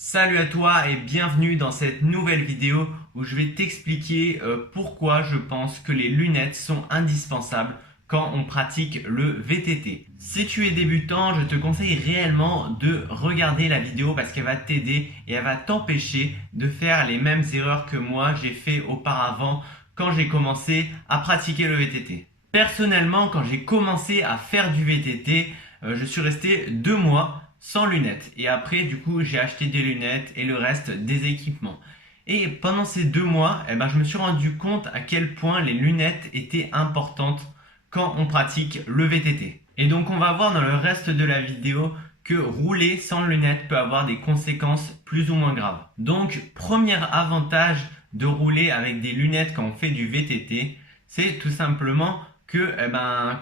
Salut à toi et bienvenue dans cette nouvelle vidéo où je vais t'expliquer pourquoi je pense que les lunettes sont indispensables quand on pratique le VTT. Si tu es débutant, je te conseille réellement de regarder la vidéo parce qu'elle va t'aider et elle va t'empêcher de faire les mêmes erreurs que moi j'ai fait auparavant quand j'ai commencé à pratiquer le VTT. Personnellement, quand j'ai commencé à faire du VTT, je suis resté 2 mois sans lunettes. Et après, du coup, j'ai acheté des lunettes et le reste des équipements. Et pendant ces 2 mois, je me suis rendu compte à quel point les lunettes étaient importantes quand on pratique le VTT. Et donc, on va voir dans le reste de la vidéo que rouler sans lunettes peut avoir des conséquences plus ou moins graves. Donc, premier avantage de rouler avec des lunettes quand on fait du VTT, c'est tout simplement que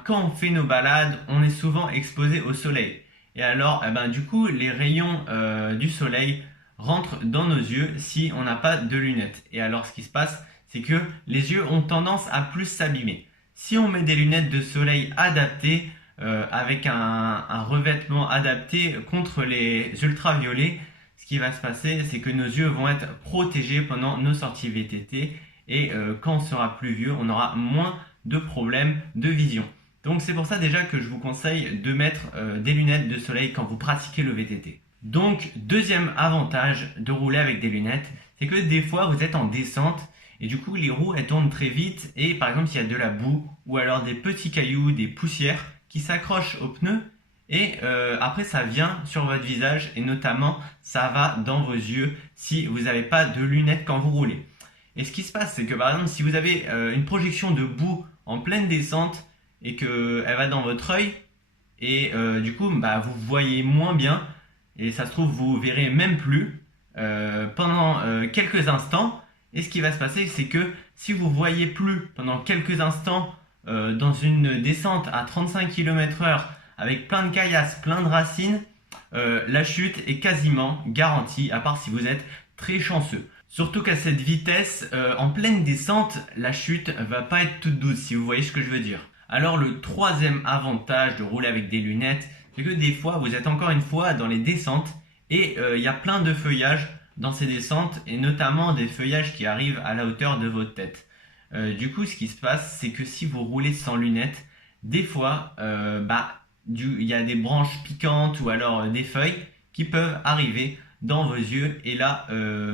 quand on fait nos balades, on est souvent exposé au soleil. Et alors, du coup, les rayons du soleil rentrent dans nos yeux si on n'a pas de lunettes. Et alors, ce qui se passe, c'est que les yeux ont tendance à plus s'abîmer. Si on met des lunettes de soleil adaptées, avec un revêtement adapté contre les ultraviolets, ce qui va se passer, c'est que nos yeux vont être protégés pendant nos sorties VTT. Et quand on sera plus vieux, on aura moins de problèmes de vision. Donc c'est pour ça déjà que je vous conseille de mettre des lunettes de soleil quand vous pratiquez le VTT. Donc deuxième avantage de rouler avec des lunettes, c'est que des fois vous êtes en descente et du coup les roues elles tournent très vite et par exemple s'il y a de la boue ou alors des petits cailloux, des poussières qui s'accrochent aux pneus et après ça vient sur votre visage et notamment ça va dans vos yeux si vous n'avez pas de lunettes quand vous roulez. Et ce qui se passe, c'est que par exemple si vous avez une projection de boue en pleine descente et qu'elle va dans votre œil et du coup vous voyez moins bien et ça se trouve vous verrez même plus pendant quelques instants. Et ce qui va se passer, c'est que si vous voyez plus pendant quelques instants dans une descente à 35 km/h avec plein de caillasses, plein de racines, la chute est quasiment garantie, à part si vous êtes très chanceux. Surtout qu'à cette vitesse, en pleine descente, la chute va pas être toute douce, si vous voyez ce que je veux dire. Alors le troisième avantage de rouler avec des lunettes, c'est que des fois, vous êtes encore une fois dans les descentes et il y a plein de feuillages dans ces descentes et notamment des feuillages qui arrivent à la hauteur de votre tête. Du coup, ce qui se passe, c'est que si vous roulez sans lunettes, des fois, il y a des branches piquantes ou alors des feuilles qui peuvent arriver dans vos yeux et là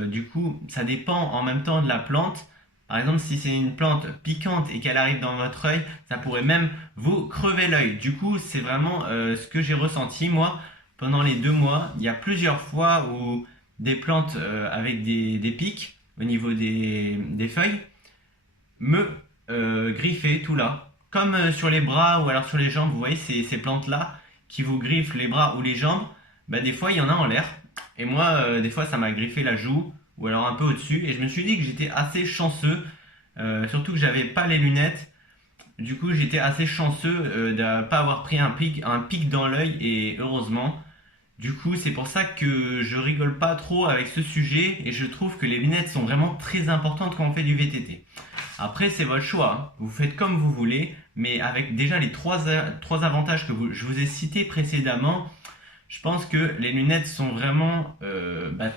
du coup ça dépend en même temps de la plante. Par exemple si c'est une plante piquante et qu'elle arrive dans votre œil, ça pourrait même vous crever l'œil. Du coup c'est vraiment ce que j'ai ressenti moi pendant les 2 mois. Il y a plusieurs fois où des plantes avec des pics au niveau des feuilles me griffaient tout là, comme sur les bras ou alors sur les jambes. Vous voyez ces plantes là qui vous griffent les bras ou les jambes, des fois il y en a en l'air. Et moi, des fois, ça m'a griffé la joue ou alors un peu au-dessus. Et je me suis dit que j'étais assez chanceux, surtout que j'avais pas les lunettes. Du coup, j'étais assez chanceux de ne pas avoir pris un pic dans l'œil et heureusement. Du coup, c'est pour ça que je rigole pas trop avec ce sujet et je trouve que les lunettes sont vraiment très importantes quand on fait du VTT. Après, c'est votre choix, hein. Vous faites comme vous voulez, mais avec déjà les trois avantages que je vous ai cités précédemment, je pense que les lunettes sont vraiment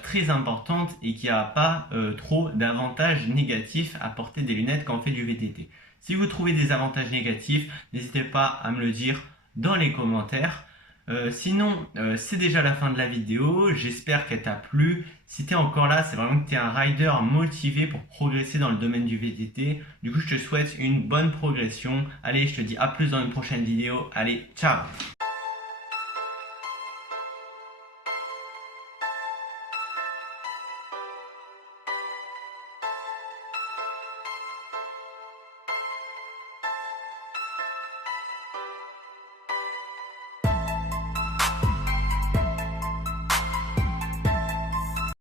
très importantes et qu'il n'y a pas trop d'avantages négatifs à porter des lunettes quand on fait du VTT. Si vous trouvez des avantages négatifs, n'hésitez pas à me le dire dans les commentaires. Sinon, c'est déjà la fin de la vidéo. J'espère qu'elle t'a plu. Si tu es encore là, c'est vraiment que tu es un rider motivé pour progresser dans le domaine du VTT. Du coup, je te souhaite une bonne progression. Allez, je te dis à plus dans une prochaine vidéo. Allez, ciao!